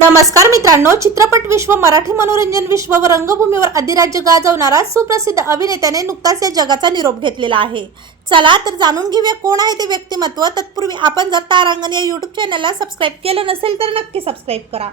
नमस्कार मित्रांनो चित्रपट विश्व मराठी मनोरंजन विश्व व रंगभूमीवर अधिराज्य गाजवणारा सुप्रसिद्ध अभिनेत्याने नुकताच या जगाचा निरोप घेतलेला आहे. चला तर जाणून घेऊया कोण आहे ते व्यक्तिमत्व. तत्पूर्वी आपण जर तारांगण या यूट्यूब चॅनलला सबस्क्राईब केलं नसेल तर नक्की सबस्क्राईब करा.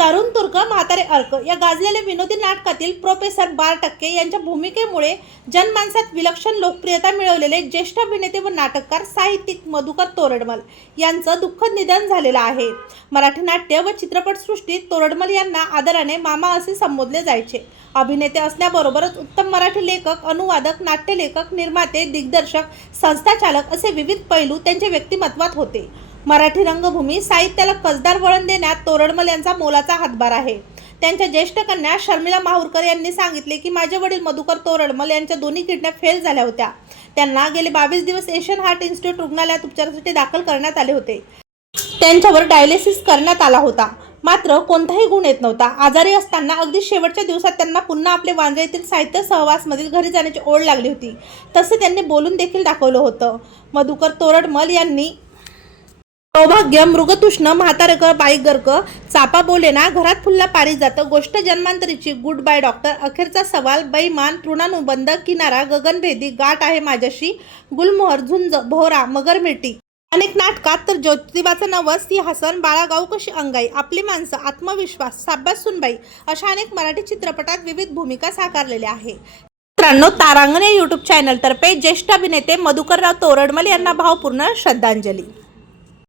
तरुण तुर्क म्हातारे अर्क या गाजलेल्या विनोदी नाटकातील प्रोफेसर बार टक्के यांच्या भूमिकेमुळे जनमानसात विलक्षण लोकप्रियता मिळवलेले ज्येष्ठ अभिनेते व नाटककार साहित्यिक मधुकर तोरडमल यांचं दुःखद निधन झालेलं आहे. मराठी नाट्य व चित्रपटसृष्टीत तोरडमल यांना आदराने मामा असे संबोधले जायचे. अभिनेते असल्याबरोबरच उत्तम मराठी लेखक अनुवादक नाट्यलेखक निर्माते दिग्दर्शक संस्थाचालक असे विविध पैलू त्यांच्या व्यक्तिमत्वात होते. मराठी रंगभूमी साहित्याला कसदार वळण देण्यात तोरडमल यांचा मोलाचा हातभार आहे. त्यांच्या ज्येष्ठ कन्या शर्मिला माहूरकर यांनी सांगितले की माझे वडील मधुकर तोरडमल यांच्या दोन्ही किडनॅप फेल झाल्या होत्या. त्यांना गेले बावीस दिवस एशियन हार्ट इन्स्टिट्यूट रुग्णालयात उपचारासाठी दाखल करण्यात आले होते. त्यांच्यावर डायलिसिस करण्यात आला होता. मात्र कोणताही गुण येत नव्हता. आजारी असताना अगदी शेवटच्या दिवसात त्यांना पुन्हा आपले वांद्रे येथील साहित्य सहवासमधील घरी जाण्याची ओढ लागली होती. तसे त्यांनी बोलून देखील दाखवलं होतं. मधुकर तोरडमल यांनी सौभाग्य मृगतुष्ण म्हातारक बाईगर्क चापा बोलेना घरात फुलला जातं गोष्ट जन्मांतरीची गुड बाय डॉक्टर अखेरचा सवाल बैमान तृणानुबंध किनारा गगनभेदी गाठ आहे माझ्याशी गुलमोहर झुंज भोरा मगरमेटी अनेक नाटकात तर ज्योतिबाचं नवस हसन बाळागाव कशी अंगाई आपली माणसं आत्मविश्वास साब्यास सुनबाई अशा अनेक मराठी चित्रपटात विविध भूमिका साकारलेल्या आहे. मित्रांनो तारांगणे यूट्यूब चॅनलतर्फे ज्येष्ठ अभिनेते मधुकरराव तोरडमल यांना भावपूर्ण श्रद्धांजली.